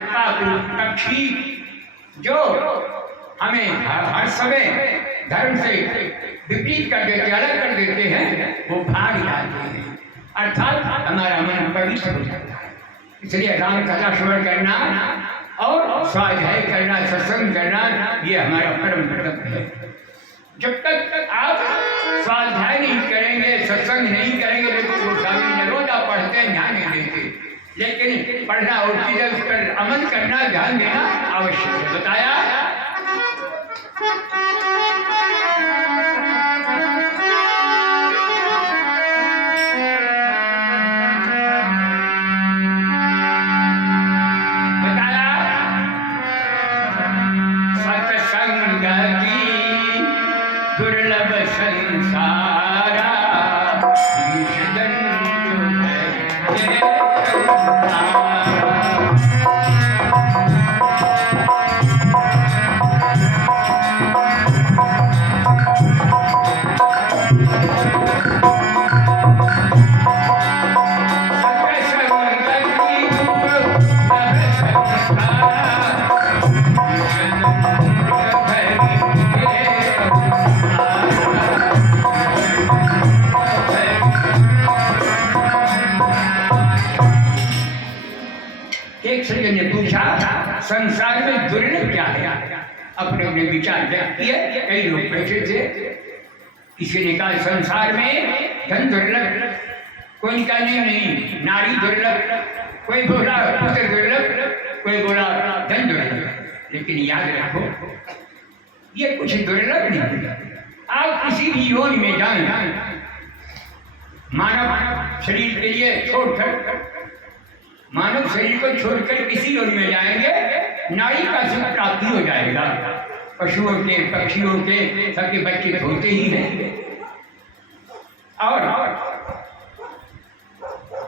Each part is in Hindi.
पक्षी जो हमें हर समय धर्म से विपरीत कर देते, अलग कर देते हैं, वो भाग जाते हैं, अर्थात हमारा मन पवित्र हो जाता है। इसलिए राम कथा श्रवण करना और स्वाध्याय करना, सत्संग करना, ये हमारा परम कर्तव्य है। जब तक आप स्वाध्याय नहीं करेंगे, सत्संग नहीं करेंगे, तो स्वामी नरोदा पढ़ते हैं, ध्यान नहीं देते। लेकिन पढ़ना और चीजें उस पर अमल करना, ध्यान देना आवश्यक है। बताया सत्संग की दुर्लभ संसारा संसार में दुर्लभ क्या है? अपने अपने विचार व्यक्त किए। कई लोग बैठे थे, किसी ने कहा संसार में धन दुर्लभ, कोई का नहीं, नारी दुर्लभ, कोई बोला पुत्र दुर्लभ, कोई बोला धन दुर्लभ। लेकिन याद रखो, ये कुछ दुर्लभ नहीं। आप किसी भी योनि में जाएं, मानव शरीर के लिए छोड़कर, मानव शरीर को छोड़कर किसी योनि में जाएंगे, नारी का सुख प्राप्ति हो जाएगा। पशुओं के, पक्षियों के, सबके बच्चे होते ही हैं, और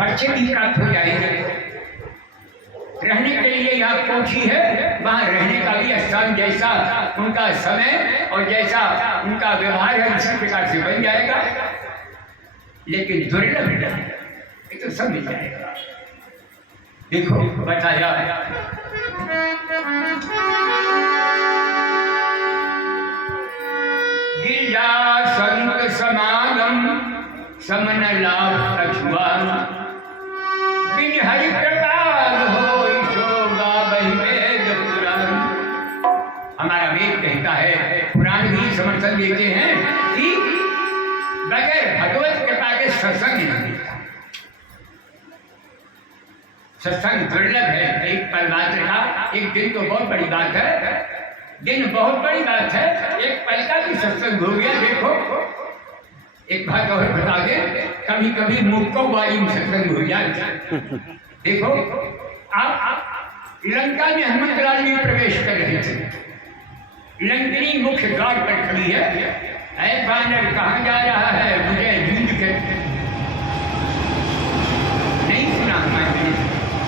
बच्चे भी प्राप्त हो जाएंगे। रहने के लिए यहाँ कोठी है, वहाँ रहने का भी स्थान जैसा उनका समय और जैसा उनका व्यवहार है, उसी प्रकार से बन जाएगा। लेकिन दुर्लभ ये तो सब मिल जाएगा। देखो बताया गिरजा संत समागम समन लाभ अछुआन, बिन हरि प्रकार हो शोगा बहि वेद पुराण। हमारा वेद कहता है, पुराण भी समर्थन देते हैं कि बगैर भगवत कृपा के सत्संग नहीं मिलता। सत्संग दुर्लभ है। एक पल बात रखा, एक दिन तो बहुत बड़ी बात है, दिन बहुत बड़ी बात है, एक पल का भी सत्संग हो गया। देखो एक बात और बता दे, कभी कभी मुक्को वाली में सत्संग हो जाए। देखो आप लंका में हनुमत लाल में प्रवेश कर रहे थे, लंकनी मुख्य द्वार पर खड़ी है, ऐ बानर कहाँ जा रहा है, मुझे ढूंढ कर। नहीं सुना हनुमान,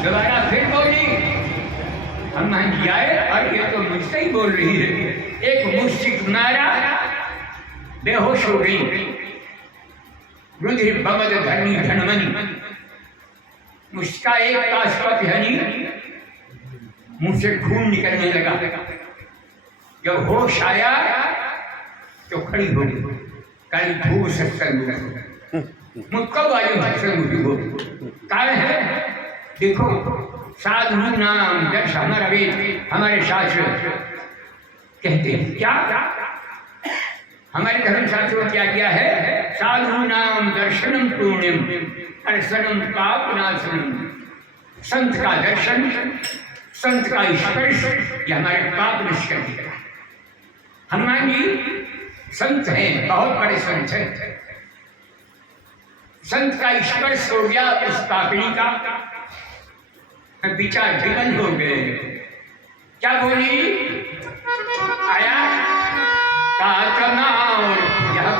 दोबारा फिर बोली, हनुमान जी आए, और ये तो मुझसे ही बोल रही है। एक मुश्किल मारा, बेहोश हो गई। रुधिर बमद धरनी धनमनी, मुस्का एक काशपति हनी, मुंह से खून निकलने लगा। जब होश आया तो खड़ी हो गई, कल भूख सत्संग मुक्का वाली सत्संग हो कारण है। देखो साधु नाम दर्श, हमारा वेद, हमारे शास्त्र कहते हैं क्या, हमारे धर्म शास्त्रों क्या किया है? साधु नाम दर्शनम पुण्यम अर्शनम पाप नाशनम। संत का दर्शन, संत का स्पर्श, ये हमारे पाप नष्ट कर देगा। हनुमान जी संत हैं, बहुत बड़े संत हैं। संत का स्पर्श हो गया उस पापड़ी का, विचार विमल हो गए। क्या बोली? आया कातना और यह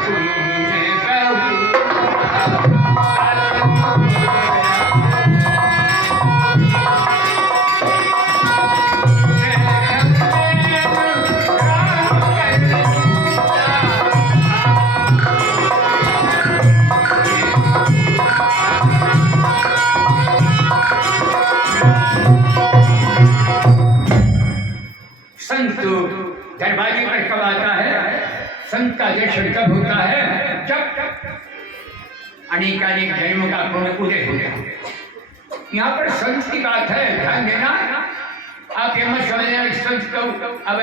संत दरवाजे पर कब आता है? संत का दर्शन कब होता है? जब अनेकानेक जन्मों का उदय होता है। यहाँ पर संत की बात है, ध्यान देना। आप ये मत समझना संत तो अब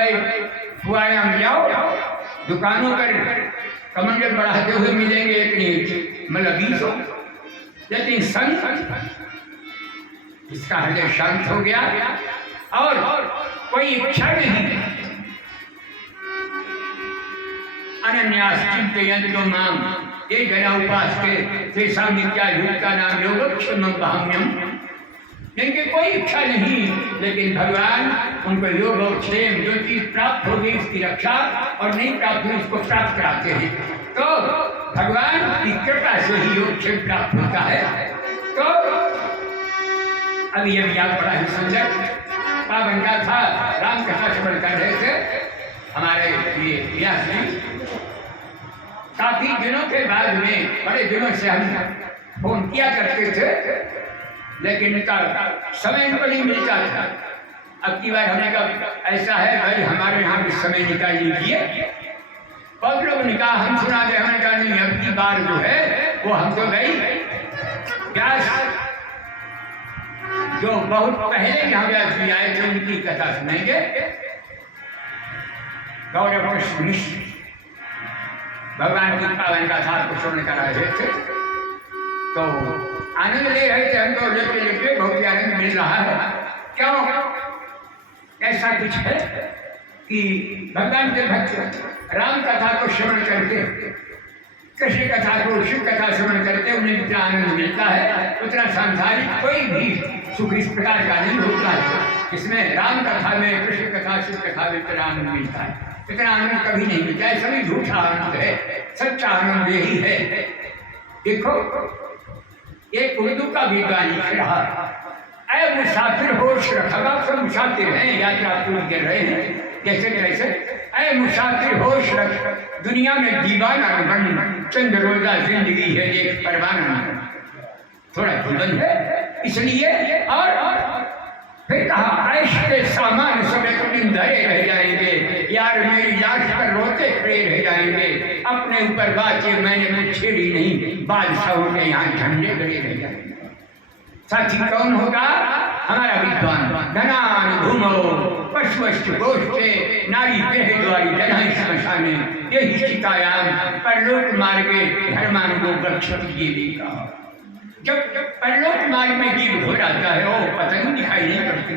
फुआया जाओ दुकानों पर कमंडल बढ़ाते हुए मिलेंगे एक मतलब 20, लेकिन संत इसका हृदय शांत हो गया और कोई इच्छा नहीं। अनन्यास चिंतयन्तो माम ये जना उपास के तेषां नित्यायुक्ता नाम योगक्षेमं वहाम्यहम्। इनकी कोई इच्छा नहीं, लेकिन भगवान उनको योग और क्षेम जो चीज प्राप्त होगी उसकी रक्षा और नहीं प्राप्त हुई उसको प्राप्त कराते हैं। तो भगवान की कृपा से ही योग क्षेम प्राप्त होता है। तो अभी अभी याद पड़ा है सुंदर पावन का था, राम कथा श्रवण कर रहे थे हमारे ये व्यास जी। काफी दिनों के बाद में, बड़े दिनों से हम फोन किया करते थे, लेकिन इनका समय इनको नहीं मिलता था। अब की बार हमने कहा ऐसा है भाई हमारे यहाँ भी समय निकाल लीजिए। बहुत लोग ने कहा हम सुना दे, हमने कहा नहीं अब की बार जो है वो हम तो गई व्यास जो बहुत पहले यहाँ व्यास जी आए थे उनकी कथा सुनेंगे। गौरव भगवान की पावन कथा को श्रवण करा रहे थे तो आनंद ले रहे थे। हमको लेते लेते बहुत आनंद मिल रहा है। क्यों? ऐसा कुछ है कि भगवान के भक्त राम कथा को श्रवण करके, कृष्ण कथा को, शिव कथा श्रवण करके उन्हें जितना आनंद मिलता है उतना सांसारिक कोई भी सुख इस प्रकार का नहीं होता है। इसमें राम कथा में, कृष्ण कथा, शिव कथा में इतना आनंद मिलता है, इतना आनंद कभी नहीं मिलता है। सभी झूठा आनंद है, सच्चा आनंद यही है। देखो एक उर्दू का विद्वान लिख रहा, अय मुसाफिर होश रखा, सब मुसाफिर हैं, यात्रा पूरी कर रहे हैं जैसे कैसे। अय मुसाफिर होश रख, दुनिया में दीवाना बन, चंद रोजा जिंदगी है एक परवाना। थोड़ा जीवन है इसलिए। और फिर कहा ऐश के सामान समेत तुम धरे रह जाएंगे, यार मेरी लाश पर रोते खड़े रह जाएंगे। अपने ऊपर बातें मैंने कुछ छेड़ी नहीं, बादशाहों के यहाँ झंडे गड़े रह जाएंगे। साथी कौन होगा? हमारा विद्वान। धनान धूमो पशुष्ट गोष्ठे नारी बेहद्वारी जनाई श्मशाने, यही शिकायाम परलोक मार्गे धर्मानुगो गच्छति ये देखा। जब परलोक मार्ग में जीव हो जाता है वो पतंग दिखाई नहीं पड़ती,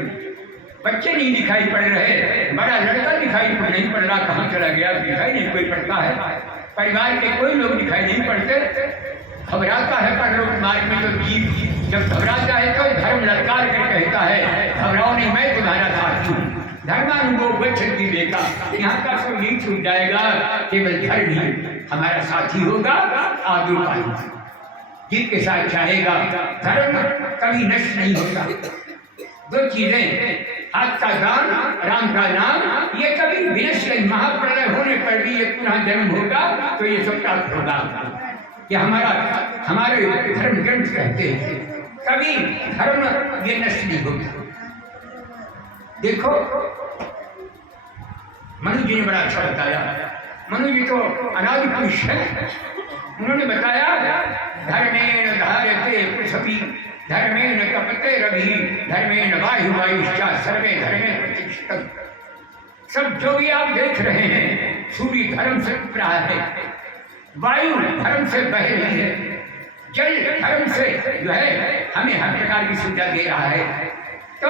बच्चे नहीं दिखाई पड़ रहे, बड़ा लड़का दिखाई नहीं पड़ रहा, कहाँ चला गया दिखाई नहीं कोई पड़ता है, परिवार के कोई लोग दिखाई नहीं पड़ते। घबराता है परलोक मार्ग में तो जीव जब घबराता है तो धर्म ललकार कर कहता है घबराओ नहीं मैं तुम्हारा साथ हूँ। धर्मानुगो गच्छति देखा, यहाँ का सब नहीं छूट जाएगा, केवल धर्म ही हमारा साथी होगा, आगे पाएगा जीव के साथ चाहेगा। धर्म कभी नष्ट नहीं होता। दो चीजें, हाथ का दान, राम का नाम, ये कभी विनष्ट नहीं। महाप्रलय होने पर भी ये पुनः जन्म होगा तो ये सब प्राप्त होगा। ये हमारे धर्म ग्रंथ कहते हैं कभी धर्म ये नष्ट नहीं होगा। देखो मनु जी ने बड़ा अच्छा बताया। मनु जी तो अनादि पुरुष है। उन्होंने बताया धर्मेण धार्यते पृथ्वी धर्मेण तपते रवि धर्मेण वायु वायुश्चा सर्वे धर्मे प्रतिष्ठितम्। सब जो भी आप देख रहे हैं सूर्य धर्म से उठ रहा है, वायु धर्म से बह रही है, जल धर्म से जो है हमें हर प्रकार की सुविधा दे रहा है। तो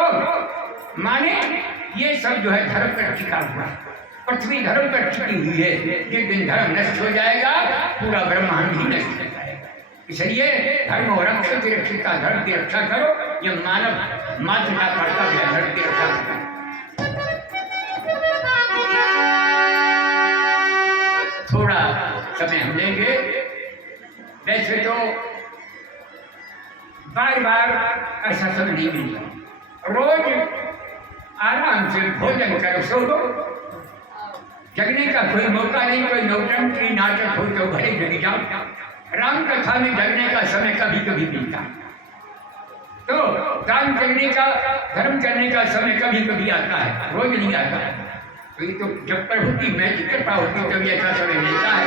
माने ये सब जो है धर्म पर टिका हुआ है। पृथ्वी धर्म पर टिकी हुई है। जिस दिन धर्म नष्ट हो जाएगा पूरा ब्रह्मांड ही नष्ट हो जाएगा। इसलिए धर्म और रक्षा की रक्षिता, धर्म की रक्षा करो, यह मानव मात्र का कर्तव्य है, धर्म की रक्षा करो। थोड़ा समय हम लेंगे। वैसे तो बार बार ऐसा समय नहीं मिलता। रोज आराम से भोजन करो, सो दो। जगने का कोई मौका नहीं। कोई नौटंकी नाटक हो तो भले जग जाओ। राम कथा में जगने का समय कभी कभी मिलता है। तो दान करने का, धर्म करने का समय कभी कभी आता है, रोज नहीं आता है। तो ये तो जब प्रभु की मैजिक कृपा होती है तभी ऐसा समय मिलता है।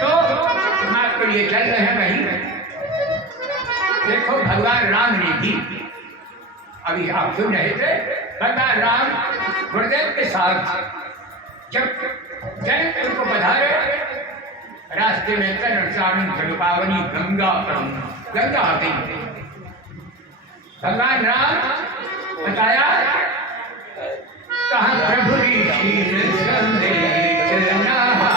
तो हम आपको लिए चल रहे हैं वहीं। देखो भगवान राम ने भी, अभी आप सुन रहे थे, भगवान राम गुरुदेव के साथ जब जनकपुर को पधारे, रास्ते में तरसानी जलपावनी गंगा आ गई। भगवान राम बताया कहाँ प्रभु ऋषि संदेश नहाए।